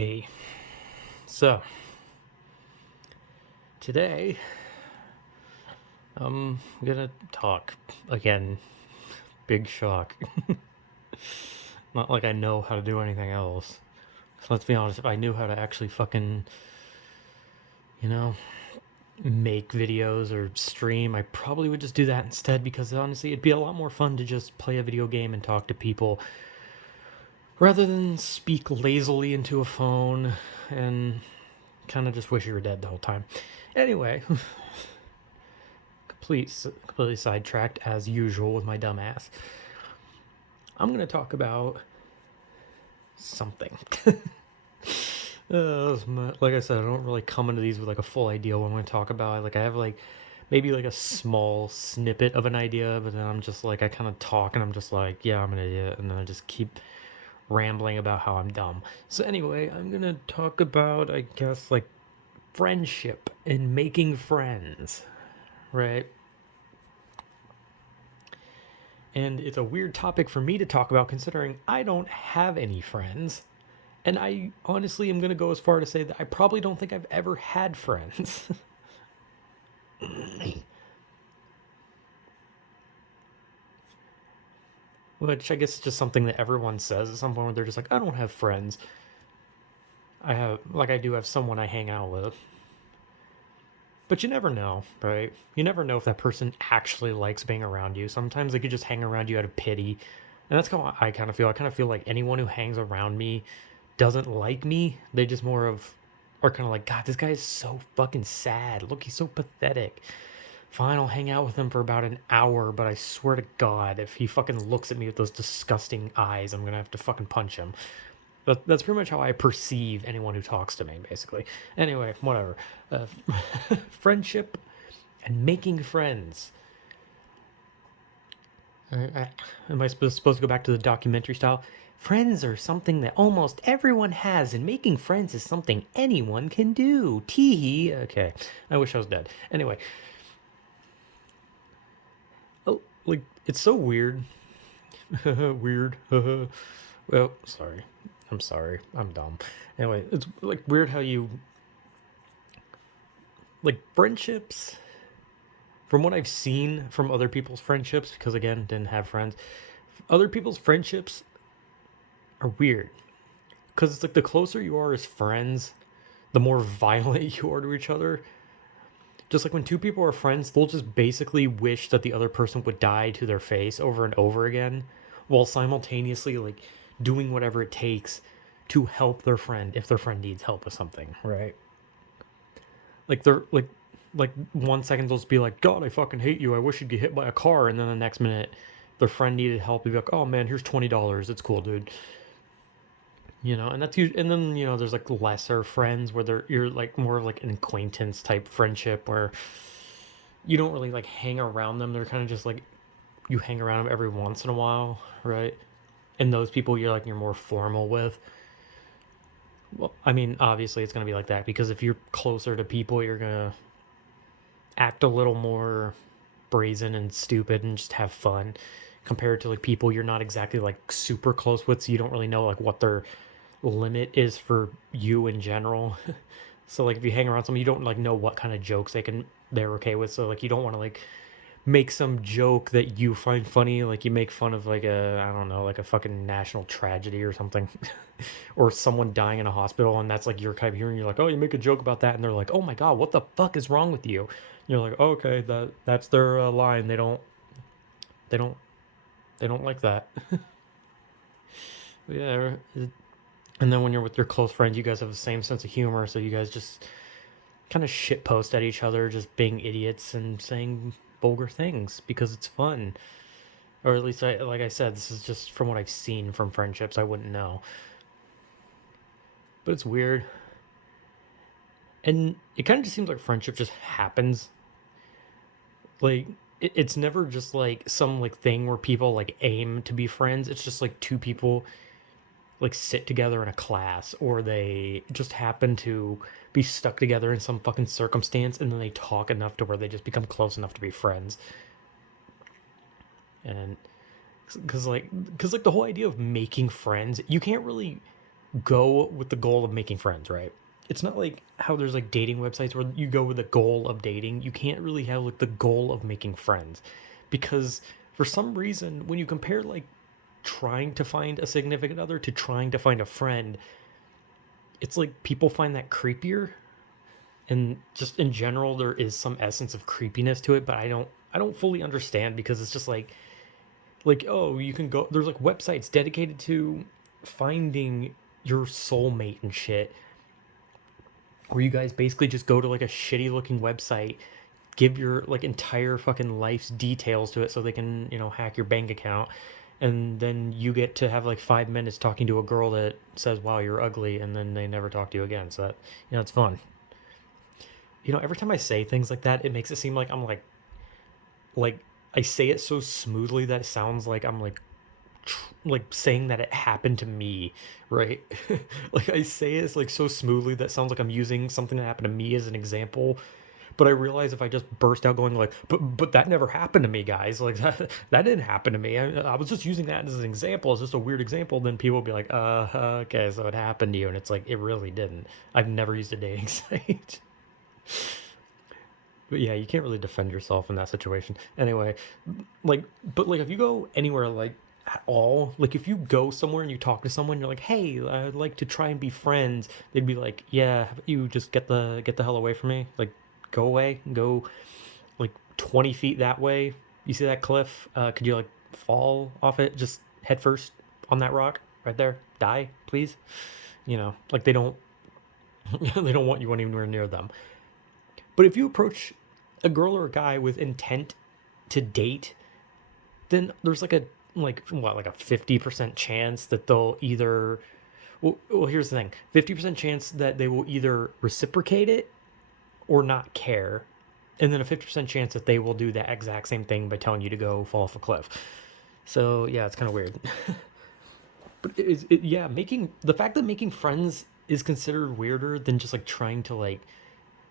Hey, so today I'm gonna talk again. Big shock. Not like I know how to do anything else. So let's be honest, if I knew how to actually fucking, you know, make videos or stream, I probably would just do that instead because honestly, it'd be a lot more fun to just play a video game and talk to people rather than speak lazily into a phone and kind of just wish you were dead the whole time. Anyway, completely sidetracked as usual with my dumb ass. I'm going to talk about something. Like I said, I don't really come into these with like a full idea what I'm going to talk about. Like I have like maybe like a small snippet of an idea, but then I'm just like I kind of talk and I'm just like, yeah, I'm an idiot, and then I just keep rambling about how I'm dumb. So anyway, I'm going to talk about I guess like friendship and making friends, right? And it's a weird topic for me to talk about considering I don't have any friends. And I honestly am going to go as far to say that I probably don't think I've ever had friends. Which I guess is just something that everyone says at some point where they're just like, I don't have friends. I do have someone I hang out with. But you never know, right? You never know if that person actually likes being around you. Sometimes they could just hang around you out of pity. And that's how I kind of feel. I kind of feel like anyone who hangs around me doesn't like me. They just more of are kind of like, God, this guy is so fucking sad. Look, he's so pathetic. Fine, I'll hang out with him for about an hour, but I swear to God, if he fucking looks at me with those disgusting eyes, I'm gonna have to fucking punch him. But that's pretty much how I perceive anyone who talks to me, basically. Anyway, whatever. Uh, friendship and making friends. Am I supposed to go back to the documentary style? Friends are something that almost everyone has, and making friends is something anyone can do. Teehee. Okay, I wish I was dead. Anyway, oh, like it's so weird. Weird. Well, sorry. I'm sorry. I'm dumb. Anyway, it's like weird how you like friendships. From what I've seen from other people's friendships, because again, didn't have friends. Other people's friendships are weird because it's like the closer you are as friends, the more violent you are to each other. Just like when two people are friends, they'll just basically wish that the other person would die to their face over and over again, while simultaneously like doing whatever it takes to help their friend if their friend needs help with something, right? Like they're like 1 second they'll just be like, God, I fucking hate you. I wish you'd get hit by a car, and then the next minute their friend needed help. They'd be like, oh man, here's $20. It's cool, dude. And that's usually, and then there's like lesser friends where you're like more of like an acquaintance type friendship where you don't really like hang around them. They're kind of just like you hang around them every once in a while, right? And those people you're more formal with. Well, I mean, obviously it's gonna be like that because if you're closer to people, you're gonna act a little more brazen and stupid and just have fun compared to like people you're not exactly like super close with, so you don't really know like what their limit is for you in general. So like if you hang around someone, you don't like know what kind of jokes they're okay with. So like you don't want to like make some joke that you find funny, like you make fun of like a I don't know, like a fucking national tragedy or something. Or someone dying in a hospital, and that's like your kind of humor, and you're like, oh, you make a joke about that, and they're like, oh my God, what the fuck is wrong with you? And you're like, oh, okay, that's their line. They don't they don't like that. Yeah. And then when you're with your close friends, you guys have the same sense of humor, so you guys just kind of shit post at each other, just being idiots and saying vulgar things because it's fun. Or at least, like I said, this is just from what I've seen from friendships. I wouldn't know, but it's weird, and it kind of just seems like friendship just happens. Like it's never just like some like thing where people like aim to be friends. It's just like two people like sit together in a class, or they just happen to be stuck together in some fucking circumstance, and then they talk enough to where they just become close enough to be friends. And because like the whole idea of making friends, you can't really go with the goal of making friends, right? It's not like how there's like dating websites where you go with the goal of dating. You can't really have like the goal of making friends, because for some reason when you compare like trying to find a significant other to trying to find a friend, it's like people find that creepier. And just in general there is some essence of creepiness to it, but I don't fully understand, because it's just like, oh, you can go, there's like websites dedicated to finding your soulmate and shit, where you guys basically just go to like a shitty looking website, give your like entire fucking life's details to it so they can, hack your bank account, and then you get to have like 5 minutes talking to a girl that says, wow, you're ugly, and then they never talk to you again. So that, it's fun. Every time I say things like that, it makes it seem like I'm like I say it so smoothly that it sounds like I'm like saying that it happened to me, right? Like I say it's like so smoothly that sounds like I'm using something that happened to me as an example. But I realize if I just burst out going like, but that never happened to me, guys. Like that didn't happen to me. I was just using that as an example. It's just a weird example. Then people will be like, okay, so it happened to you, and it's like it really didn't. I've never used a dating site. But yeah, you can't really defend yourself in that situation. Anyway, like, but like if you go anywhere like at all, like if you go somewhere and you talk to someone, you're like, hey, I'd like to try and be friends. They'd be like, yeah, you just get the hell away from me. Like, go away, go like 20 feet that way. You see that cliff? Could you like fall off it? Just head first on that rock right there. Die, please. Like they don't they don't want you anywhere near them. But if you approach a girl or a guy with intent to date, then there's like a 50% chance that they'll either well here's the thing, 50% chance that they will either reciprocate it or not care, and then a 50% chance that they will do the exact same thing by telling you to go fall off a cliff. So yeah, it's kind of weird. But yeah, making the fact that making friends is considered weirder than just like trying to like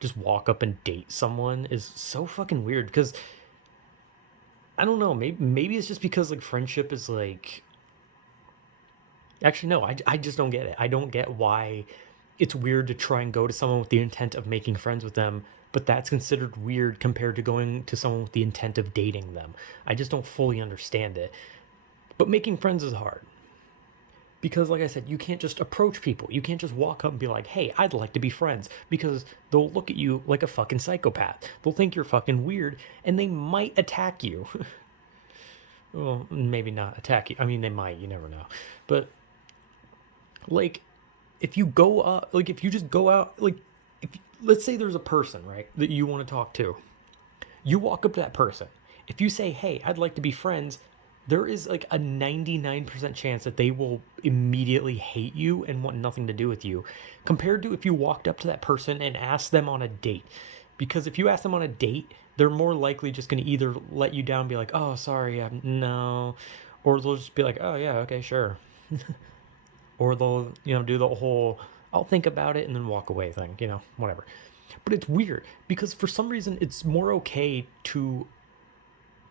just walk up and date someone is so fucking weird, because I don't know, maybe it's just because like friendship is like, actually no, I just don't get it. I don't get why it's weird to try and go to someone with the intent of making friends with them, but that's considered weird compared to going to someone with the intent of dating them. I just don't fully understand it. But making friends is hard. Because, like I said, you can't just approach people. You can't just walk up and be like, hey, I'd like to be friends. Because they'll look at you like a fucking psychopath. They'll think you're fucking weird, and they might attack you. Well, maybe not attack you. I mean, they might. You never know. But, like, if you go up, like, if you just go out, like, if let's say there's a person, right, that you want to talk to. You walk up to that person. If you say, hey, I'd like to be friends, there is like a 99% chance that they will immediately hate you and want nothing to do with you, compared to if you walked up to that person and asked them on a date. Because if you ask them on a date, they're more likely just going to either let you down and be like, oh, sorry, no, or they'll just be like, oh, yeah, okay, sure. Or they'll, do the whole, I'll think about it and then walk away thing, whatever. But it's weird because for some reason it's more okay to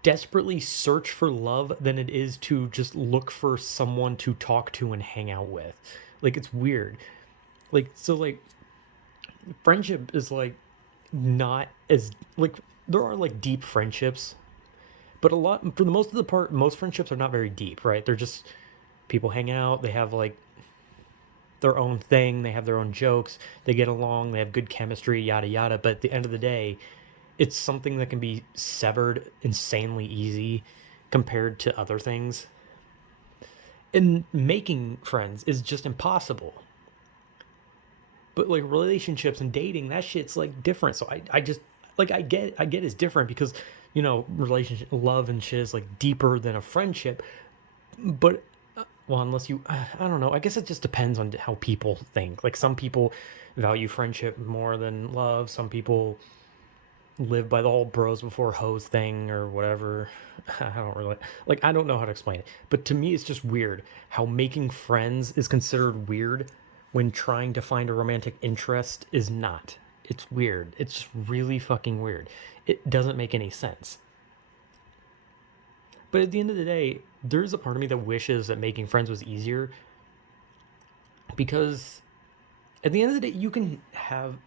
desperately search for love than it is to just look for someone to talk to and hang out with. Like it's weird. Like so like friendship is like not as like there are like deep friendships, but a lot for the most of the part most friendships are not very deep, right? They're just people hang out, they have like their own thing, they have their own jokes, they get along, they have good chemistry, yada yada, but at the end of the day, it's something that can be severed insanely easy compared to other things. And making friends is just impossible. But like relationships and dating, that shit's like different. So I just like I get it's different because relationship love and shit is like deeper than a friendship. But well, unless you I don't know. I guess it just depends on how people think. Like some people value friendship more than love. Some people live by the whole bros before hoes thing or whatever. I don't really like I don't know how to explain it. But to me it's just weird how making friends is considered weird when trying to find a romantic interest is not. It's weird. It's just really fucking weird. It doesn't make any sense. But at the end of the day, there's a part of me that wishes that making friends was easier because at the end of the day, you can have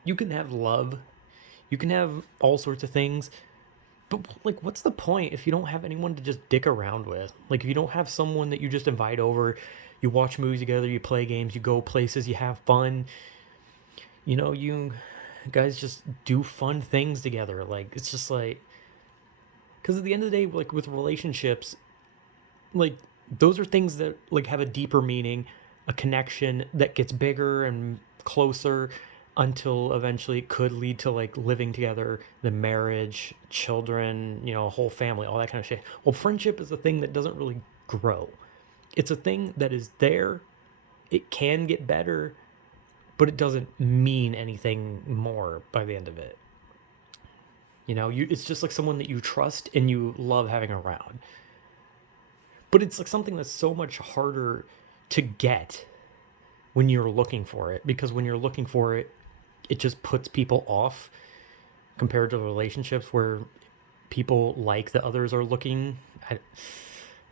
love, you can have all sorts of things, but like, what's the point if you don't have anyone to just dick around with? Like, if you don't have someone that you just invite over, you watch movies together, you play games, you go places, you have fun, you guys just do fun things together. Like, it's just like, because at the end of the day, like with relationships, like those are things that like have a deeper meaning, a connection that gets bigger and closer until eventually it could lead to like living together, the marriage, children, a whole family, all that kind of shit. Well, friendship is a thing that doesn't really grow. It's a thing that is there. It can get better, but it doesn't mean anything more by the end of it. It's just like someone that you trust and you love having around. But it's like something that's so much harder to get when you're looking for it, because when you're looking for it, it just puts people off compared to relationships where people like the others are looking.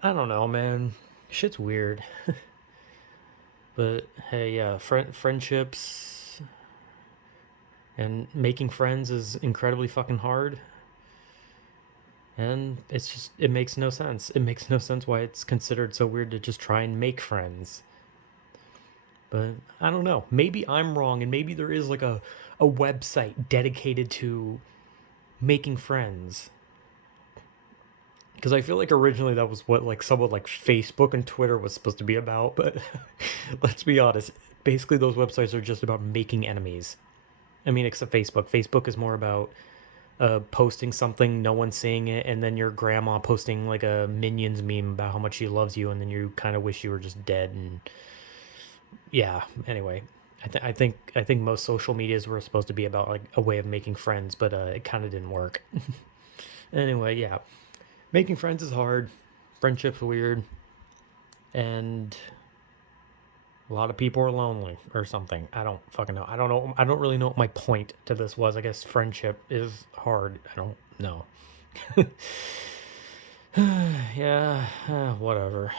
I don't know, man. Shit's weird. But hey, yeah, friendships and making friends is incredibly fucking hard. And it makes no sense. It makes no sense why it's considered so weird to just try and make friends. But I don't know. Maybe I'm wrong, and maybe there is like a website dedicated to making friends. Because I feel like originally that was what like someone like Facebook and Twitter was supposed to be about. But let's be honest. Basically, those websites are just about making enemies. I mean, except Facebook. Facebook is more about posting something, no one's seeing it, and then your grandma posting like a Minions meme about how much she loves you, and then you kind of wish you were just dead. And yeah, anyway, I think most social medias were supposed to be about like a way of making friends, but it kind of didn't work. Anyway, yeah, making friends is hard, friendship's weird, and a lot of people are lonely or something. I don't fucking know. I don't know. I don't really know what my point to this was. I guess friendship is hard. I don't know. Yeah, whatever.